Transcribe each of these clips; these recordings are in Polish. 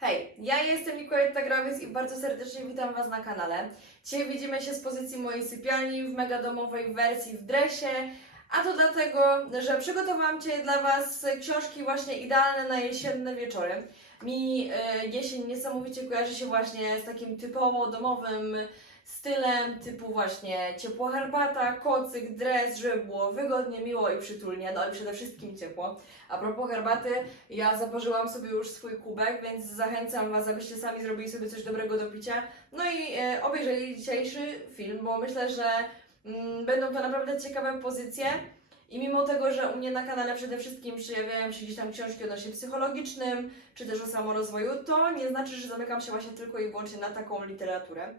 Hej, ja jestem Nikoletta Grawiec i bardzo serdecznie witam Was na kanale. Dzisiaj widzimy się z pozycji mojej sypialni w megadomowej wersji w dresie, a to dlatego, że przygotowałam Cię dla Was książki właśnie idealne na jesienne wieczory. Mi e, jesień niesamowicie kojarzy się właśnie z takim typowo domowym stylem, typu właśnie ciepła herbata, kocyk, dres, żeby było wygodnie, miło i przytulnie, no i przede wszystkim ciepło. A propos herbaty, ja zaparzyłam sobie już swój kubek, więc zachęcam Was, abyście sami zrobili sobie coś dobrego do picia. No i e, obejrzeli dzisiejszy film, bo myślę, że mm, będą to naprawdę ciekawe pozycje. I mimo tego, że u mnie na kanale przede wszystkim przejawiają się gdzieś tam książki o nosie psychologicznym, czy też o samorozwoju, to nie znaczy, że zamykam się właśnie tylko i wyłącznie na taką literaturę.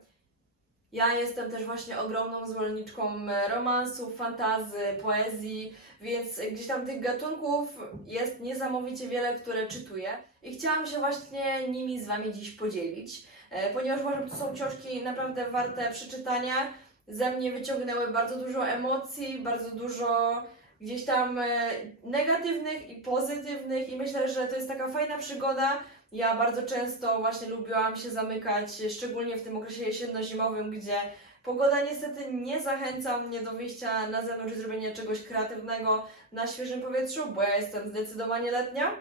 Ja jestem też właśnie ogromną zwolenniczką e, romansów, fantazy, poezji, więc gdzieś tam tych gatunków jest niesamowicie wiele, które czytuję i chciałam się właśnie nimi z Wami dziś podzielić, e, ponieważ uważam, że to są książki naprawdę warte przeczytania. Ze mnie wyciągnęły bardzo dużo emocji, bardzo dużo gdzieś tam e, negatywnych i pozytywnych i myślę, że to jest taka fajna przygoda. Ja bardzo często właśnie lubiłam się zamykać, szczególnie w tym okresie jesienno-zimowym, gdzie Pogoda niestety nie zachęca mnie do wyjścia na zewnątrz i zrobienia czegoś kreatywnego na świeżym powietrzu, bo ja jestem zdecydowanie letnia.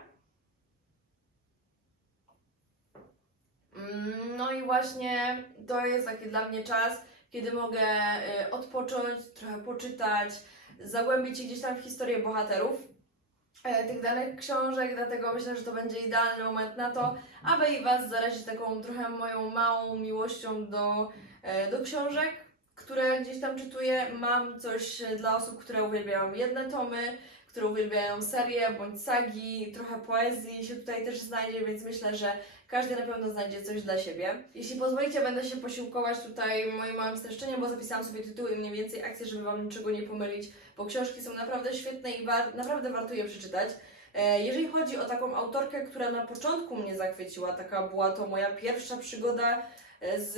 Mm, No i właśnie to jest taki dla mnie czas, kiedy mogę y, odpocząć, trochę poczytać, zagłębić się gdzieś tam w historię bohaterów tych danych książek, dlatego myślę, że to będzie idealny moment na to, aby i Was zarazić taką trochę moją małą miłością do, e, do książek, które gdzieś tam czytuję. Mam coś e, dla osób, które uwielbiają jedne tomy, które uwielbiają serię bądź sagi, trochę poezji się tutaj też znajdzie, więc myślę, że każdy na pewno znajdzie coś dla siebie. Jeśli pozwolicie, będę się posiłkować tutaj moim małym streszczeniem, bo zapisałam sobie tytuły i mniej więcej akcje, żeby Wam niczego nie pomylić, bo książki są naprawdę świetne i war- naprawdę warto je przeczytać. E, Jeżeli chodzi o taką autorkę, która na początku mnie zachwyciła, taka była to moja pierwsza przygoda e, z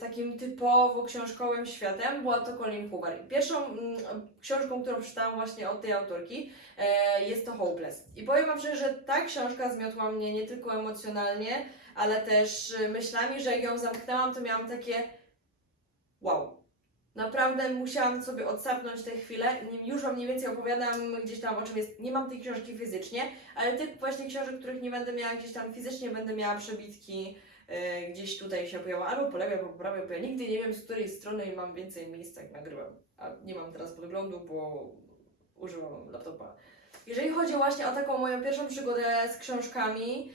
takim typowo książkowym światem, była to Colleen Hoover. Pierwszą mm, książką, którą przeczytałam właśnie od tej autorki, e, jest to Hopeless. I powiem Wam szczerze, że ta książka zmiotła mnie nie tylko emocjonalnie, ale też e, myślami, że jak ją zamknęłam, to miałam takie wow. Naprawdę musiałam sobie odsapnąć tę chwilę. Nim Już Wam mniej więcej opowiadam gdzieś tam o czym jest. Nie mam tej książki fizycznie, ale tych właśnie książek, których nie będę miała gdzieś tam fizycznie, będę miała przebitki e, gdzieś tutaj się pojawią, albo po lewej, albo po prawej, bo ja nigdy nie wiem z której strony mam więcej miejsc jak nagrywam. A nie mam teraz podglądu, bo używam laptopa. Jeżeli chodzi właśnie o taką moją pierwszą przygodę z książkami,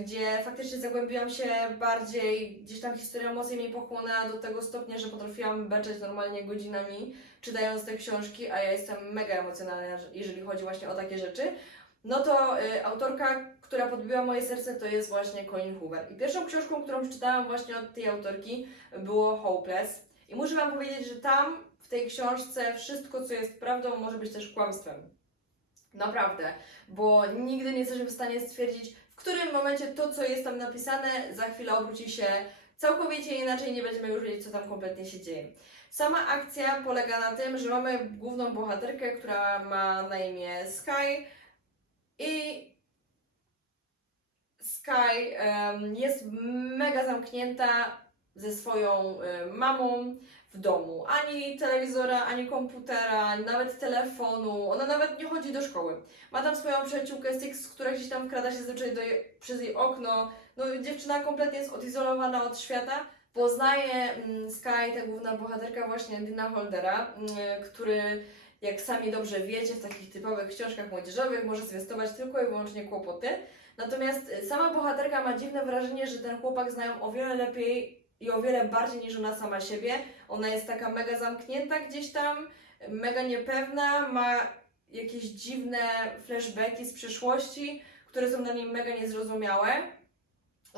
gdzie faktycznie zagłębiłam się bardziej, gdzieś tam historia mocniej mnie pochłonęła do tego stopnia, że potrafiłam beczeć normalnie godzinami, czytając te książki, a ja jestem mega emocjonalna, jeżeli chodzi właśnie o takie rzeczy, no to y, autorka, która podbiła moje serce, to jest właśnie Colleen Hoover. I pierwszą książką, którą przeczytałam właśnie od tej autorki, było Hopeless. I muszę Wam powiedzieć, że tam w tej książce wszystko, co jest prawdą, może być też kłamstwem. Naprawdę, bo nigdy nie jesteśmy w stanie stwierdzić, którym momencie to, co jest tam napisane, za chwilę obróci się całkowicie inaczej, nie będziemy już wiedzieć, co tam kompletnie się dzieje. Sama akcja polega na tym, że mamy główną bohaterkę, która ma na imię Sky i Sky em, jest mega zamknięta ze swoją mamą w domu. Ani telewizora, ani komputera, nawet telefonu. Ona nawet nie chodzi do szkoły. Ma tam swoją przyjaciółkę Six, która gdzieś tam wkrada się zazwyczaj do jej, przez jej okno. No dziewczyna kompletnie jest odizolowana od świata. Poznaje mm, Sky, ta główna bohaterka właśnie Dina Holdera, mm, który jak sami dobrze wiecie, w takich typowych książkach młodzieżowych może zwiastować tylko i wyłącznie kłopoty. Natomiast y, sama bohaterka ma dziwne wrażenie, że ten chłopak znają o wiele lepiej i o wiele bardziej niż ona sama siebie. Ona jest taka mega zamknięta gdzieś tam, mega niepewna, ma jakieś dziwne flashbacki z przeszłości, które są dla niej mega niezrozumiałe.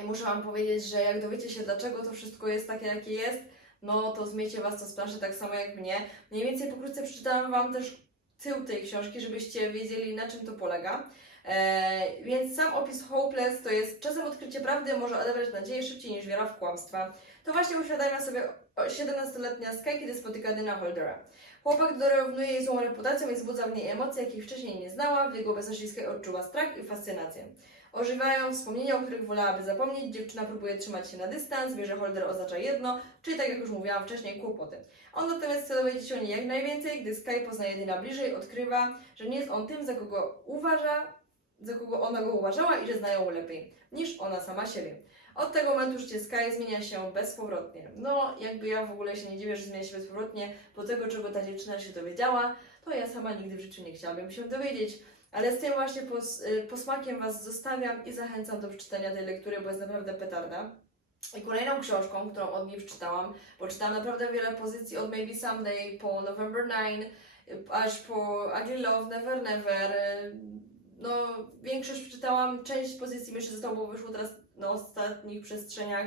I muszę Wam powiedzieć, że jak dowiecie się, dlaczego to wszystko jest takie, jakie jest, no to zmiecie Was to z tak samo jak mnie. Mniej więcej pokrótce przeczytałam Wam też tył tej książki, żebyście wiedzieli, na czym to polega. E, więc sam opis Hopeless to jest czasem odkrycie prawdy może odebrać nadzieję szybciej niż wiara w kłamstwa. To właśnie uświadamia sobie 17-letnia Sky, kiedy spotyka Dyna Holdera. Chłopak dorównuje jej złą reputacją i wzbudza w niej emocje, jakich wcześniej nie znała. W jego obecności Sky odczuwa strach i fascynację. Ożywają wspomnienia, o których wolałaby zapomnieć, dziewczyna próbuje trzymać się na dystans, wie, że holder oznacza jedno, czyli tak jak już mówiłam wcześniej, kłopoty. On natomiast chce dowiedzieć się o niej jak najwięcej, gdy Sky poznaje Dyna bliżej, odkrywa, że nie jest on tym, za kogo uważa, za kogo ona go uważała i że znają lepiej niż ona sama siebie. Od tego momentu życie Sky zmienia się bezpowrotnie. No, jakby ja w ogóle się nie dziwię, że zmienia się bezpowrotnie, bo tego, czego ta dziewczyna się dowiedziała, to ja sama nigdy w życiu nie chciałabym się dowiedzieć. Ale z tym właśnie pos, y, posmakiem Was zostawiam i zachęcam do przeczytania tej lektury, bo jest naprawdę petarda. I kolejną książką, którą od niej przeczytałam, bo czytałam naprawdę wiele pozycji od Maybe Someday po November 9, y, aż po Ugly Love, Never Never. No, większość przeczytałam, część pozycji zostało, bo wyszło teraz na ostatnich przestrzeniach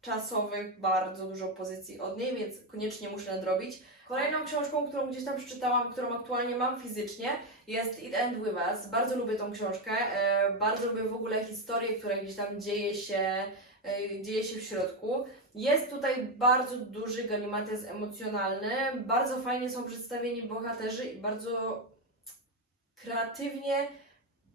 czasowych bardzo dużo pozycji od niej, więc koniecznie muszę nadrobić. Kolejną książką, którą gdzieś tam przeczytałam, którą aktualnie mam fizycznie, jest It End With Us. Bardzo lubię tą książkę, e, bardzo lubię w ogóle historię, która gdzieś tam dzieje się, e, dzieje się w środku. Jest tutaj bardzo duży galimatyz emocjonalny, bardzo fajnie są przedstawieni bohaterzy i bardzo kreatywnie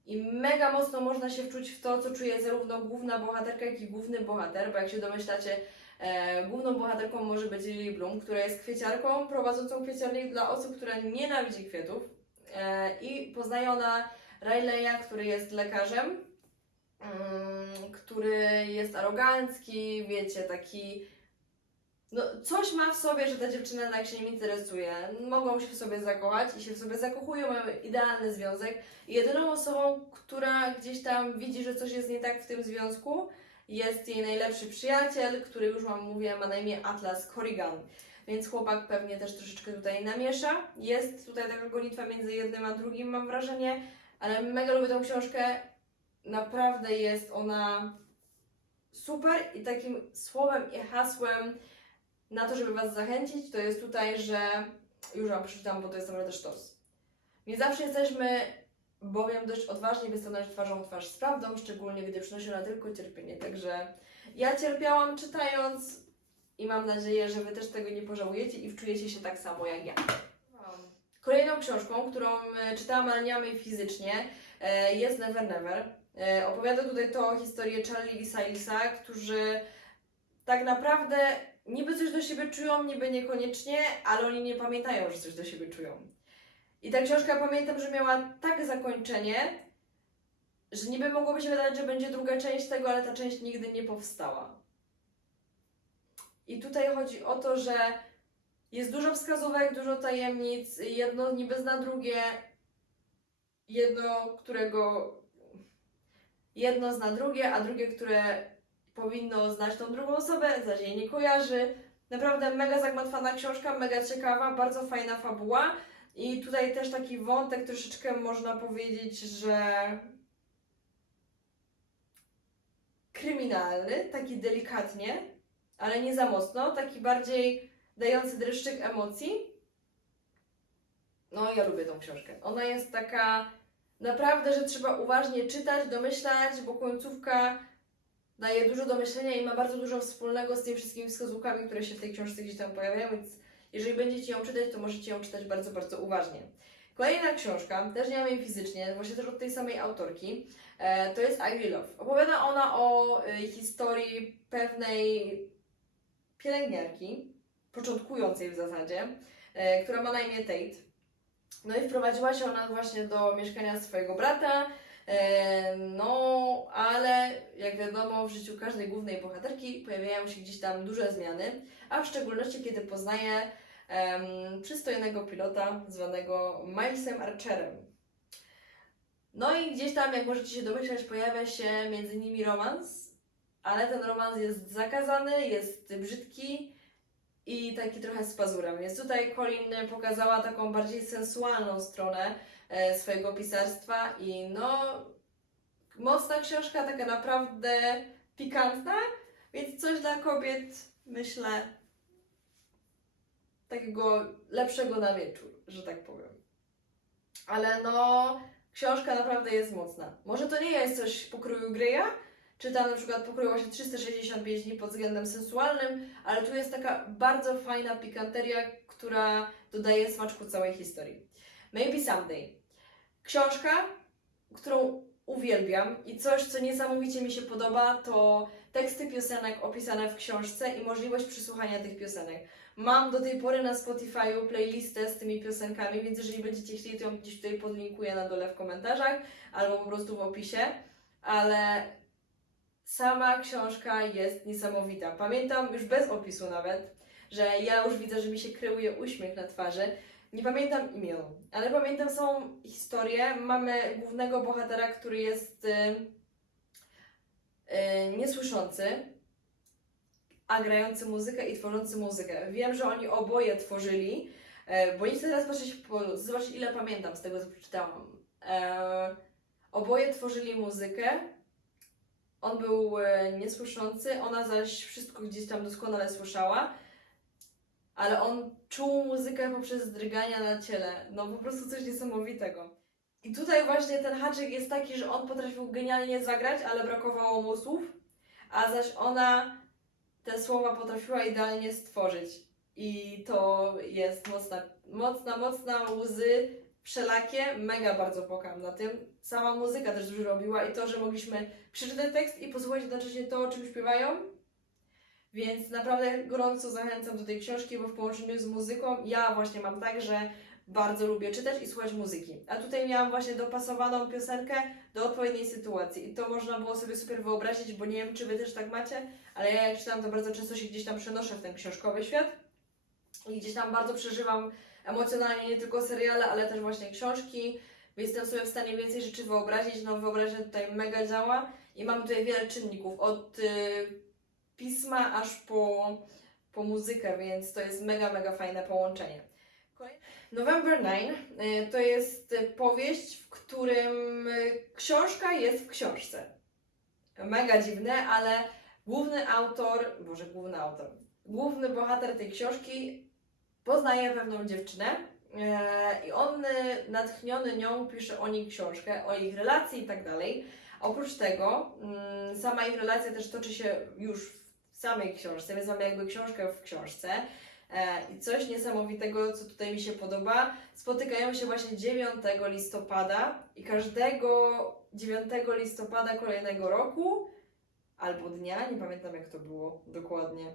i mega mocno można się wczuć w to, co czuje zarówno główna bohaterka, jak i główny bohater, bo jak się domyślacie, e, główną bohaterką może być Lily Bloom, która jest kwieciarką, prowadzącą kwieciarnię dla osób, która nienawidzi kwiatów. E, I poznaje ona Riley'a, który jest lekarzem, mm, który jest arogancki, wiecie, taki. No, coś ma w sobie, że ta dziewczyna jednak się nim interesuje. Mogą się w sobie zakochać i się w sobie zakochują, mają idealny związek. I jedyną osobą, która gdzieś tam widzi, że coś jest nie tak w tym związku, jest jej najlepszy przyjaciel, który już Wam mówię, ma na imię Atlas Corrigan. Więc chłopak pewnie też troszeczkę tutaj namiesza. Jest tutaj taka gonitwa między jednym a drugim, mam wrażenie, ale mega lubię tą książkę. Naprawdę jest ona super i takim słowem i hasłem na to, żeby Was zachęcić, to jest tutaj, że już Wam przeczytam, bo to jest naprawdę sztos. Nie zawsze jesteśmy bowiem dość odważni, by stanąć twarzą w twarz z prawdą, szczególnie gdy przynosi ona tylko cierpienie. Także ja cierpiałam czytając i mam nadzieję, że Wy też tego nie pożałujecie i wczujecie się tak samo jak ja. Kolejną książką, którą e, czytałam, ale nie mam jej fizycznie, e, jest Never Never. E, Opowiada tutaj to historię Charlie i Silisa, którzy tak naprawdę niby coś do siebie czują, niby niekoniecznie, ale oni nie pamiętają, że coś do siebie czują. I ta książka pamiętam, że miała tak zakończenie, że niby mogłoby się wydawać, że będzie druga część tego, ale ta część nigdy nie powstała. I tutaj chodzi o to, że jest dużo wskazówek, dużo tajemnic, jedno niby zna drugie, jedno, którego jedno zna drugie, a drugie, które powinno znać tą drugą osobę, zaś jej nie kojarzy. Naprawdę mega zagmatwana książka, mega ciekawa, bardzo fajna fabuła. I tutaj też taki wątek troszeczkę można powiedzieć, że kryminalny, taki delikatnie, ale nie za mocno, taki bardziej dający dreszczyk emocji. No, ja lubię tą książkę. Ona jest taka naprawdę, że trzeba uważnie czytać, domyślać, bo końcówka daje dużo do myślenia i ma bardzo dużo wspólnego z tymi wszystkimi wskazówkami, które się w tej książce gdzieś tam pojawiają, więc jeżeli będziecie ją czytać, to możecie ją czytać bardzo, bardzo uważnie. Kolejna książka, też nie mam jej fizycznie, właśnie też od tej samej autorki, e, to jest Ivy Love. Opowiada ona o e, historii pewnej pielęgniarki, początkującej w zasadzie, e, która ma na imię Tate. No i wprowadziła się ona właśnie do mieszkania swojego brata, no ale jak wiadomo w życiu każdej głównej bohaterki pojawiają się gdzieś tam duże zmiany, a w szczególności kiedy poznaje em, przystojnego pilota zwanego Milesem Archerem. No i gdzieś tam, jak możecie się domyślać, pojawia się między nimi romans, ale ten romans jest zakazany, jest brzydki i taki trochę z pazurem. Więc tutaj Colin pokazała taką bardziej sensualną stronę e, swojego pisarstwa i no mocna książka, taka naprawdę pikantna, więc coś dla kobiet, myślę, takiego lepszego na wieczór, że tak powiem. Ale no, książka naprawdę jest mocna. Może to nie jest coś pokroju Greya, czy tam na przykład pokroiła się 365 dni pod względem sensualnym, ale tu jest taka bardzo fajna pikanteria, która dodaje smaczku całej historii. Maybe Someday. Książka, którą uwielbiam i coś, co niesamowicie mi się podoba, to teksty piosenek opisane w książce i możliwość przysłuchania tych piosenek. Mam do tej pory na Spotify'u playlistę z tymi piosenkami, więc jeżeli będziecie chcieli, to ją gdzieś tutaj podlinkuję na dole w komentarzach albo po prostu w opisie, ale sama książka jest niesamowita. Pamiętam już bez opisu nawet, że ja już widzę, że mi się kreuje uśmiech na twarzy. Nie pamiętam imion, ale pamiętam są historie. Mamy głównego bohatera, który jest y, y, niesłyszący, a grający muzykę i tworzący muzykę. Wiem, że oni oboje tworzyli, e, bo nie chcę teraz patrzeć, po, zobaczyć ile pamiętam z tego, co przeczytałam. E, oboje tworzyli muzykę. On był e, niesłyszący, ona zaś wszystko gdzieś tam doskonale słyszała, ale on czuł muzykę poprzez drgania na ciele. No po prostu coś niesamowitego. I tutaj właśnie ten haczyk jest taki, że on potrafił genialnie zagrać, ale brakowało mu słów, a zaś ona te słowa potrafiła idealnie stworzyć. I to jest mocna, mocna, mocna łzy wszelakie. Mega bardzo płakałam na tym. Sama muzyka też dużo robiła i to, że mogliśmy przeczytać tekst i posłuchać jednocześnie to, o czym śpiewają. Więc naprawdę gorąco zachęcam do tej książki, bo w połączeniu z muzyką ja właśnie mam tak, że bardzo lubię czytać i słuchać muzyki. A tutaj miałam właśnie dopasowaną piosenkę do odpowiedniej sytuacji. I to można było sobie super wyobrazić, bo nie wiem, czy Wy też tak macie, ale ja jak czytam, to bardzo często się gdzieś tam przenoszę w ten książkowy świat i gdzieś tam bardzo przeżywam emocjonalnie nie tylko seriale, ale też właśnie książki, jestem sobie w stanie więcej rzeczy wyobrazić. No wyobraźnia tutaj mega działa i mamy tutaj wiele czynników, od y, pisma aż po, po muzykę, więc to jest mega, mega fajne połączenie. November 9 y, to jest powieść, w którym książka jest w książce. Mega dziwne, ale główny autor, boże, główny autor, główny bohater tej książki poznaje pewną dziewczynę e, i on e, natchniony nią pisze o niej książkę, o ich relacji i tak dalej. Oprócz tego mm, sama ich relacja też toczy się już w samej książce, więc mamy jakby książkę w książce. E, I coś niesamowitego, co tutaj mi się podoba, spotykają się właśnie 9 listopada i każdego 9 listopada kolejnego roku albo dnia, nie pamiętam jak to było dokładnie.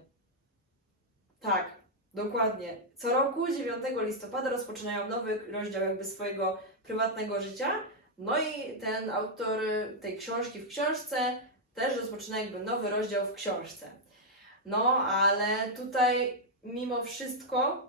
Tak, dokładnie. Co roku 9 listopada rozpoczynają nowy rozdział jakby swojego prywatnego życia. No i ten autor tej książki w książce też rozpoczyna jakby nowy rozdział w książce. No, ale tutaj mimo wszystko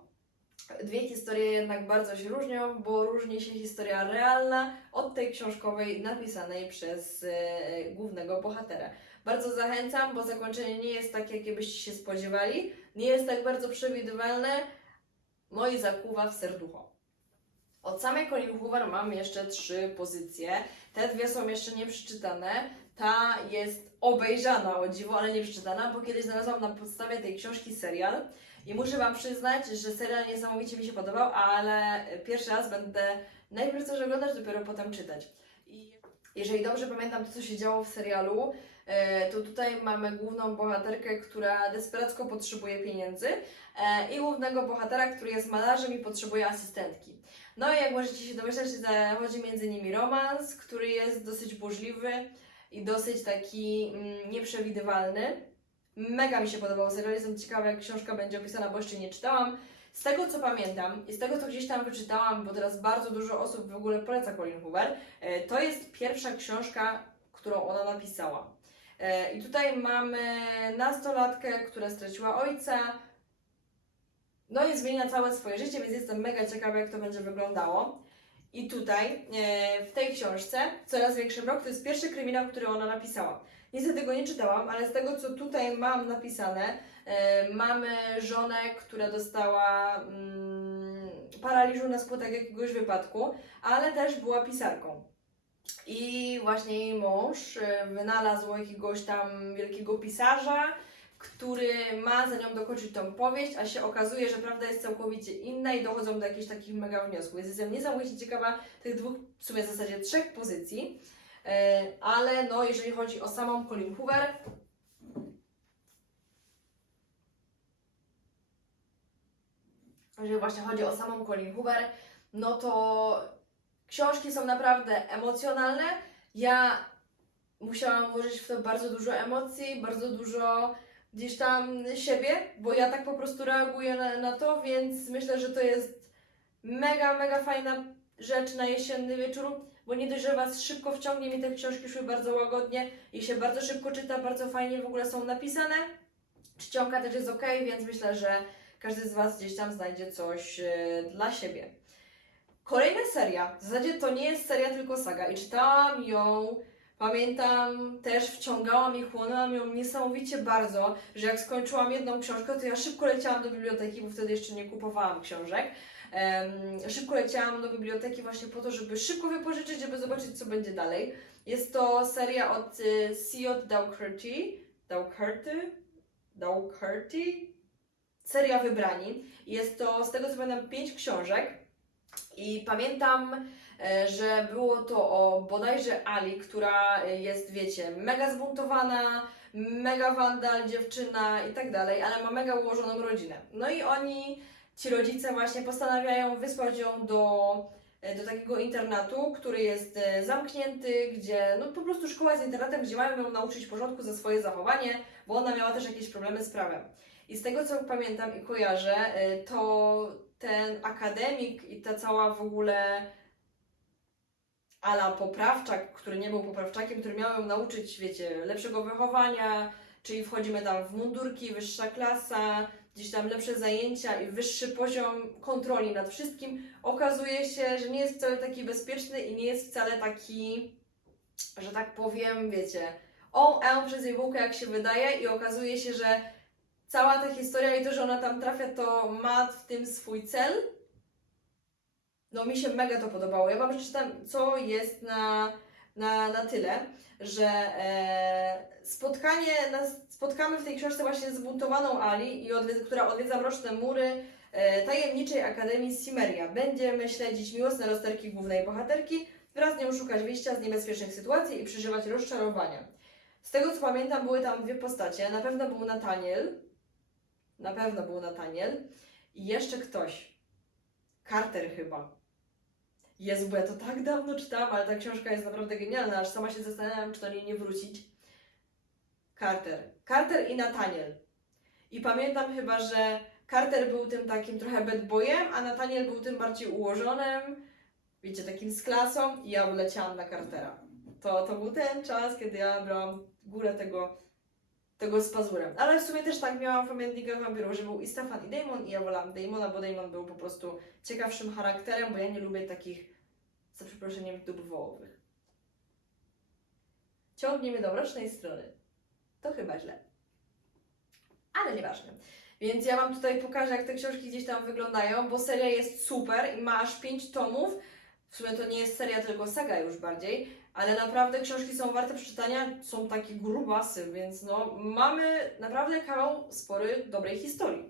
dwie historie jednak bardzo się różnią, bo różni się historia realna od tej książkowej napisanej przez e, głównego bohatera. Bardzo zachęcam, bo zakończenie nie jest tak, jakie byście się spodziewali, nie jest tak bardzo przewidywalne, no i zakuwa w serducho. Od samej Colin Hoover mam jeszcze trzy pozycje. Te dwie są jeszcze nie przeczytane. Ta jest obejrzana o dziwo, ale nie przeczytana, bo kiedyś znalazłam na podstawie tej książki serial. I muszę Wam przyznać, że serial niesamowicie mi się podobał, ale pierwszy raz będę najpierw coś oglądać, dopiero potem czytać. I jeżeli dobrze pamiętam to, co się działo w serialu, e, to tutaj mamy główną bohaterkę, która desperacko potrzebuje pieniędzy e, i głównego bohatera, który jest malarzem i potrzebuje asystentki. No i jak możecie się domyśleć, zachodzi między nimi romans, który jest dosyć burzliwy i dosyć taki mm, nieprzewidywalny. Mega mi się podobał serial, jestem ciekawa jak książka będzie opisana, bo jeszcze nie czytałam. Z tego co pamiętam i z tego co gdzieś tam wyczytałam, bo teraz bardzo dużo osób w ogóle poleca Colin Hoover, e, to jest pierwsza książka, którą ona napisała. E, I tutaj mamy nastolatkę, która straciła ojca, no i zmienia całe swoje życie, więc jestem mega ciekawa, jak to będzie wyglądało. I tutaj, e, w tej książce, Coraz większy mrok, to jest pierwszy kryminał, który ona napisała. Niestety go nie czytałam, ale z tego, co tutaj mam napisane, e, mamy żonę, która dostała mm, paraliżu na skutek jakiegoś wypadku, ale też była pisarką. I właśnie jej mąż e, wynalazł jakiegoś tam wielkiego pisarza, który ma za nią dokończyć tą powieść, a się okazuje, że prawda jest całkowicie inna i dochodzą do jakichś takich mega wniosków. Więc jestem niesamowicie ciekawa tych dwóch, w sumie w zasadzie trzech pozycji. E, ale no, jeżeli chodzi o samą Colin Hoover, jeżeli właśnie chodzi o samą Colin Hoover, no to książki są naprawdę emocjonalne ja musiałam włożyć w to bardzo dużo emocji, bardzo dużo gdzieś tam siebie, bo ja tak po prostu reaguję na, na to, więc myślę, że to jest mega, mega fajna rzecz na jesienny wieczór, bo nie dość, że Was szybko wciągnie, mi te książki szły bardzo łagodnie i się bardzo szybko czyta, bardzo fajnie w ogóle są napisane. Czcionka też jest ok, więc myślę, że każdy z Was gdzieś tam znajdzie coś e, dla siebie. Kolejna seria, w zasadzie to nie jest seria, tylko saga i czytałam ją, pamiętam, też wciągałam i chłonęłam ją niesamowicie bardzo, że jak skończyłam jedną książkę, to ja szybko leciałam do biblioteki, bo wtedy jeszcze nie kupowałam książek. Szybko leciałam do biblioteki właśnie po to, żeby szybko wypożyczyć, żeby zobaczyć, co będzie dalej. Jest to seria od y, C.J. Dougherty, Dougherty, Dougherty, seria Wybrani. Jest to, z tego co pamiętam, pięć książek i pamiętam, że było to o bodajże Ali, która e, jest, wiecie, mega zbuntowana, mega wandal, dziewczyna i tak dalej, ale ma mega ułożoną rodzinę. No i oni, ci rodzice właśnie postanawiają wysłać ją do, e, do takiego internatu, który jest e, zamknięty, gdzie no po prostu szkoła z internatem, gdzie mają ją nauczyć porządku za swoje zachowanie, bo ona miała też jakieś problemy z prawem. I z tego co pamiętam i kojarzę, e, to ten akademik i ta cała w ogóle ala poprawczak, który nie był poprawczakiem, który miał ją nauczyć, wiecie, lepszego wychowania, czyli wchodzimy tam w mundurki, wyższa klasa, gdzieś tam lepsze zajęcia i wyższy poziom kontroli nad wszystkim, okazuje się, że nie jest wcale taki bezpieczny i nie jest wcale taki, że tak powiem, wiecie, o, e przez jej bułkę jak się wydaje i okazuje się, że cała ta historia i to, że ona tam trafia, to ma w tym swój cel. No mi się mega to podobało. Ja Wam przeczytam, co jest na, na, na tyle, że e, spotkanie, spotkamy w tej książce właśnie zbuntowaną Ali, i odwiedz, która odwiedza mroczne mury e, tajemniczej Akademii Simeria. Będziemy śledzić miłosne rozterki głównej bohaterki, wraz z nią szukać wyjścia z niebezpiecznych sytuacji i przeżywać rozczarowania. Z tego co pamiętam, były tam dwie postacie. Na pewno był Nataniel, na pewno był Nataniel i jeszcze ktoś. Carter chyba. Jezu, bo ja to tak dawno czytałam, ale ta książka jest naprawdę genialna, aż sama się zastanawiam, czy do niej nie wrócić. Carter. Carter i Nataniel. I pamiętam chyba, że Carter był tym takim trochę bad boyem, a Nataniel był tym bardziej ułożonym, wiecie, takim z klasą i ja leciałam na Cartera. To, to był ten czas, kiedy ja brałam górę tego, tego z pazurem. Ale w sumie też tak miałam w Pamiętnikach Wampirów, że był i Stefan i Damon i ja wolałam Damona, bo Damon był po prostu ciekawszym charakterem, bo ja nie lubię takich, za przeproszeniem, dób wołowych. Ciągnie mnie do mrocznej strony. To chyba źle. Ale nieważne. Więc ja Wam tutaj pokażę, jak te książki gdzieś tam wyglądają, bo seria jest super i ma aż 5 tomów. W sumie to nie jest seria, tylko saga już bardziej, ale naprawdę książki są warte przeczytania, są takie grubasy, więc no mamy naprawdę kawał spory dobrej historii.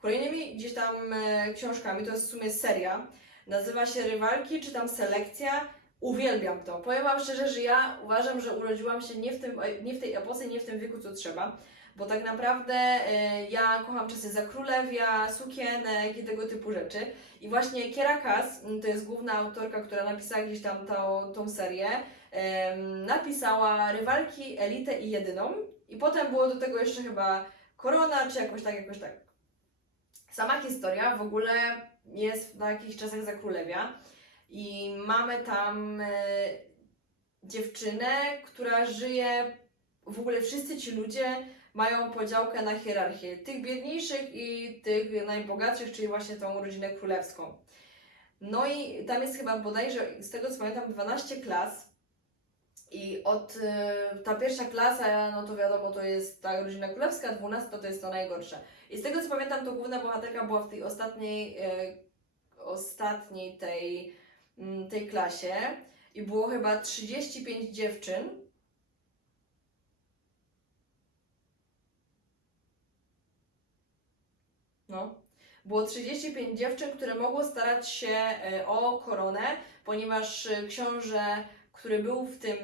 Kolejnymi gdzieś tam e, książkami, to jest w sumie seria, nazywa się Rywalki, czy tam Selekcja. Uwielbiam to. Powiem Wam szczerze, że ja uważam, że urodziłam się nie w, tym, nie w tej epoce, nie w tym wieku, co trzeba, bo tak naprawdę e, ja kocham czasy za królewia, sukienek i tego typu rzeczy. I właśnie Kiera Kass, to jest główna autorka, która napisała gdzieś tam tą, tą serię, napisała Rywalki, Elitę i Jedyną. I potem było do tego jeszcze chyba Korona, czy jakoś tak, jakoś tak. Sama historia w ogóle jest na jakichś czasach za królewia i mamy tam e, dziewczynę, która żyje, w ogóle wszyscy ci ludzie mają podziałkę na hierarchię tych biedniejszych i tych najbogatszych, czyli właśnie tą rodzinę królewską. No i tam jest chyba bodajże, z tego co pamiętam, 12 klas. I od e, ta pierwsza klasa, no to wiadomo, to jest ta rodzina królewska, 12 to jest to najgorsze. I z tego co pamiętam, to główna bohaterka była w tej ostatniej, e, ostatniej tej, mm, tej klasie i było chyba 35 dziewczyn. No. Było 35 dziewczyn, które mogło starać się e, o koronę, ponieważ e, książę, który był w, tym,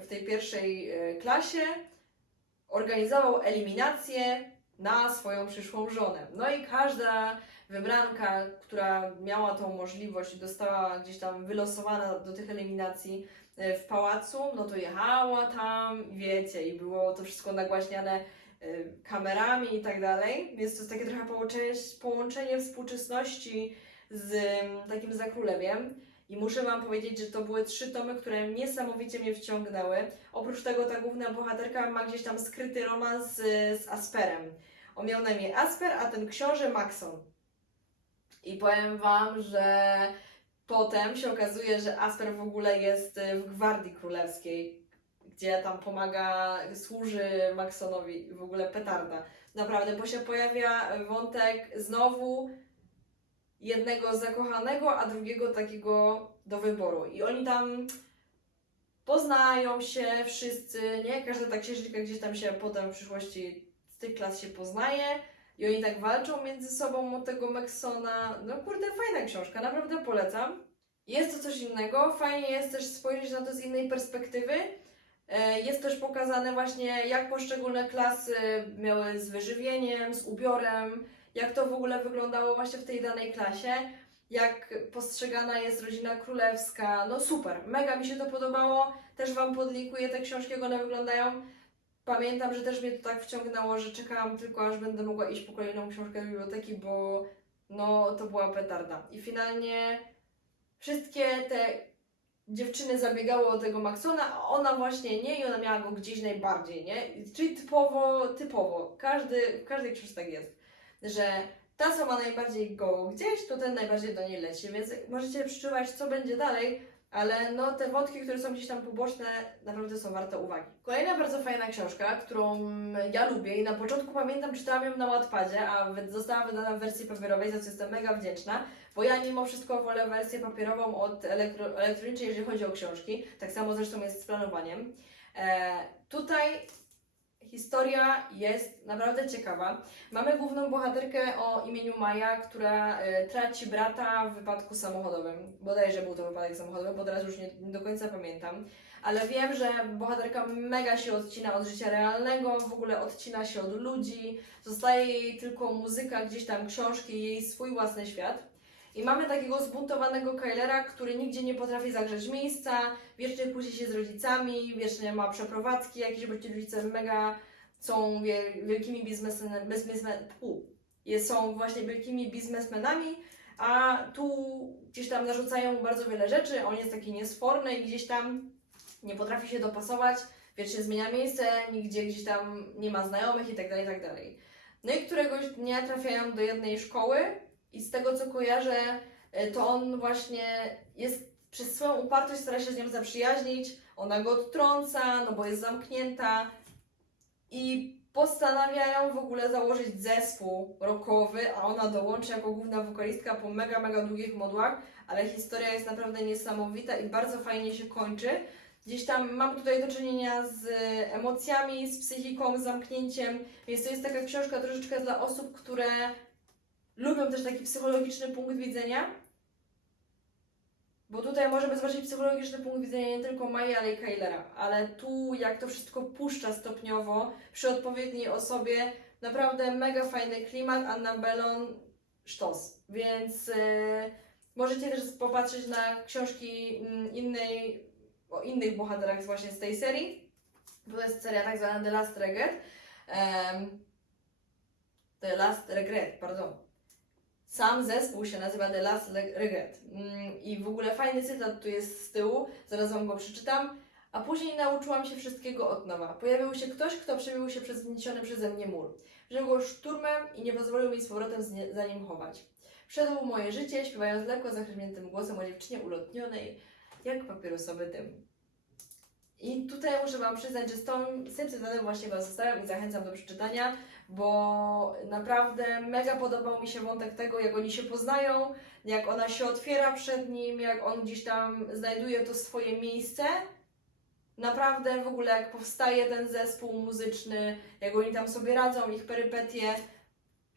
w tej pierwszej e, klasie, organizował eliminację na swoją przyszłą żonę. No i każda wybranka, która miała tą możliwość i dostała gdzieś tam wylosowana do tych eliminacji, e, w pałacu, no to jechała tam, wiecie, i było to wszystko nagłaśniane e, kamerami i tak dalej, więc to jest takie trochę połączenie, połączenie współczesności z takim zakrólewiem. I muszę Wam powiedzieć, że to były trzy tomy, które niesamowicie mnie wciągnęły. Oprócz tego ta główna bohaterka ma gdzieś tam skryty romans z, z Asperem. On miał na imię Asper, a ten książę Maxon. I powiem Wam, że potem się okazuje, że Asper w ogóle jest y, w Gwardii Królewskiej, gdzie tam pomaga, służy Maxonowi w ogóle petarda. Naprawdę, bo się pojawia wątek znowu jednego zakochanego, a drugiego takiego do wyboru. I oni tam poznają się wszyscy, nie? Każda ta księżniczka gdzieś tam się potem w przyszłości z tych klas się poznaje. I oni tak walczą między sobą o tego Maxona. No kurde, fajna książka, naprawdę polecam. Jest to coś innego, fajnie jest też spojrzeć na to z innej perspektywy. E, Jest też pokazane właśnie, jak poszczególne klasy miały z wyżywieniem, z ubiorem, jak to w ogóle wyglądało właśnie w tej danej klasie, jak postrzegana jest rodzina królewska. No super, mega mi się to podobało. Też Wam podlinkuję te książki, jak one wyglądają. Pamiętam, że też mnie to tak wciągnęło, że czekałam tylko aż będę mogła iść po kolejną książkę do biblioteki, bo no to była petarda. I finalnie wszystkie te dziewczyny zabiegały o tego Maxona, a ona właśnie nie i ona miała go gdzieś najbardziej, nie? Czyli typowo, typowo. Każdy, w każdej książce tak jest, że ta, co ma najbardziej go gdzieś, to ten najbardziej do niej leci, więc możecie przeczuwać, co będzie dalej, ale no te wątki, które są gdzieś tam poboczne, naprawdę są warte uwagi. Kolejna bardzo fajna książka, którą ja lubię i na początku pamiętam, czytałam ją na Wattpadzie, a została wydana w wersji papierowej, za co jestem mega wdzięczna, bo ja mimo wszystko wolę wersję papierową od elektro- elektronicznej, jeżeli chodzi o książki. Tak samo zresztą jest z planowaniem. E, tutaj historia jest naprawdę ciekawa. Mamy główną bohaterkę o imieniu Maja, która e, traci brata w wypadku samochodowym. Bodajże był to wypadek samochodowy, bo teraz już nie, nie do końca pamiętam. Ale wiem, że bohaterka mega się odcina od życia realnego, w ogóle odcina się od ludzi. Zostaje jej tylko muzyka, gdzieś tam książki, jej swój własny świat. I mamy takiego zbuntowanego Kylera, który nigdzie nie potrafi zagrzeć miejsca, wiecznie kłóci się z rodzicami, wiecznie ma przeprowadzki jakieś, bo ci rodzice mega są wie- wielkimi biznesmenami, biznesmen, są właśnie wielkimi biznesmenami, a tu gdzieś tam narzucają mu bardzo wiele rzeczy, on jest taki niesforny i gdzieś tam nie potrafi się dopasować, wiecznie zmienia miejsce, nigdzie gdzieś tam nie ma znajomych i tak dalej, i tak. No i któregoś dnia trafiają do jednej szkoły i z tego co kojarzę, e, to on właśnie jest przez swoją upartość stara się z nią zaprzyjaźnić, ona go odtrąca, no bo jest zamknięta. I postanawiają w ogóle założyć zespół rockowy, a ona dołączy jako główna wokalistka po mega, mega długich modłach, ale historia jest naprawdę niesamowita i bardzo fajnie się kończy. Gdzieś tam mam tutaj do czynienia z emocjami, z psychiką, z zamknięciem, więc to jest taka książka troszeczkę dla osób, które lubią też taki psychologiczny punkt widzenia. Bo tutaj możemy zobaczyć psychologiczny punkt widzenia nie tylko Maji, ale i Kylera. Ale tu, jak to wszystko puszcza stopniowo, przy odpowiedniej osobie, naprawdę mega fajny klimat. Anna Bellon, sztos. Więc e, możecie też popatrzeć na książki mm, innej, o innych bohaterach właśnie z tej serii. To jest seria tak zwana The Last Regret. Em, The Last Regret, pardon. Sam zespół się nazywa The Last Regret. Mm, I w ogóle fajny cytat tu jest z tyłu, zaraz Wam go przeczytam. A później nauczyłam się wszystkiego od nowa. Pojawił się ktoś, kto przebił się przez wzniesiony przeze mnie mur. Wziął go szturmem i nie pozwolił mi z powrotem za nim chować. Wszedł w moje życie, śpiewając lekko zachrypniętym głosem o dziewczynie ulotnionej, jak papierosowy dym. I tutaj muszę Wam przyznać, że z, tą, z tym cytatem właśnie Was zostawiam i zachęcam do przeczytania, bo naprawdę mega podobał mi się wątek tego, jak oni się poznają, jak ona się otwiera przed nim, jak on gdzieś tam znajduje to swoje miejsce. Naprawdę w ogóle jak powstaje ten zespół muzyczny, jak oni tam sobie radzą, ich perypetie.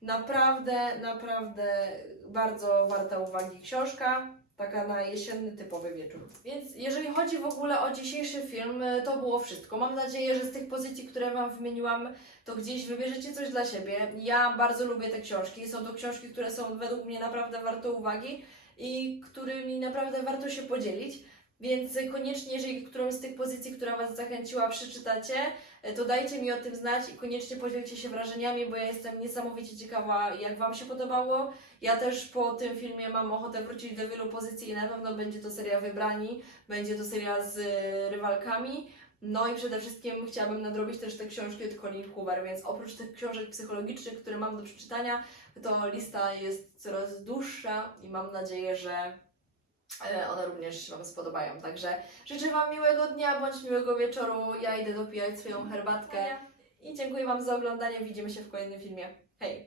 Naprawdę, naprawdę bardzo warta uwagi książka. Taka na jesienny typowy wieczór. Więc jeżeli chodzi w ogóle o dzisiejszy film, y, to było wszystko. Mam nadzieję, że z tych pozycji, które Wam wymieniłam, to gdzieś wybierzecie coś dla siebie. Ja bardzo lubię te książki. Są to książki, które są według mnie naprawdę warte uwagi i którymi naprawdę warto się podzielić. Więc koniecznie, jeżeli którąś z tych pozycji, która Was zachęciła, przeczytacie, to dajcie mi o tym znać i koniecznie podzielcie się wrażeniami, bo ja jestem niesamowicie ciekawa, jak Wam się podobało. Ja też po tym filmie mam ochotę wrócić do wielu pozycji i na pewno będzie to seria Wybrani, będzie to seria z y, rywalkami. No i przede wszystkim chciałabym nadrobić też te książki od Colleen Hoover, więc oprócz tych książek psychologicznych, które mam do przeczytania, to lista jest coraz dłuższa i mam nadzieję, że e, one również się Wam spodobają. Także życzę Wam miłego dnia bądź miłego wieczoru. Ja idę dopijać swoją herbatkę i dziękuję Wam za oglądanie. Widzimy się w kolejnym filmie. Hej!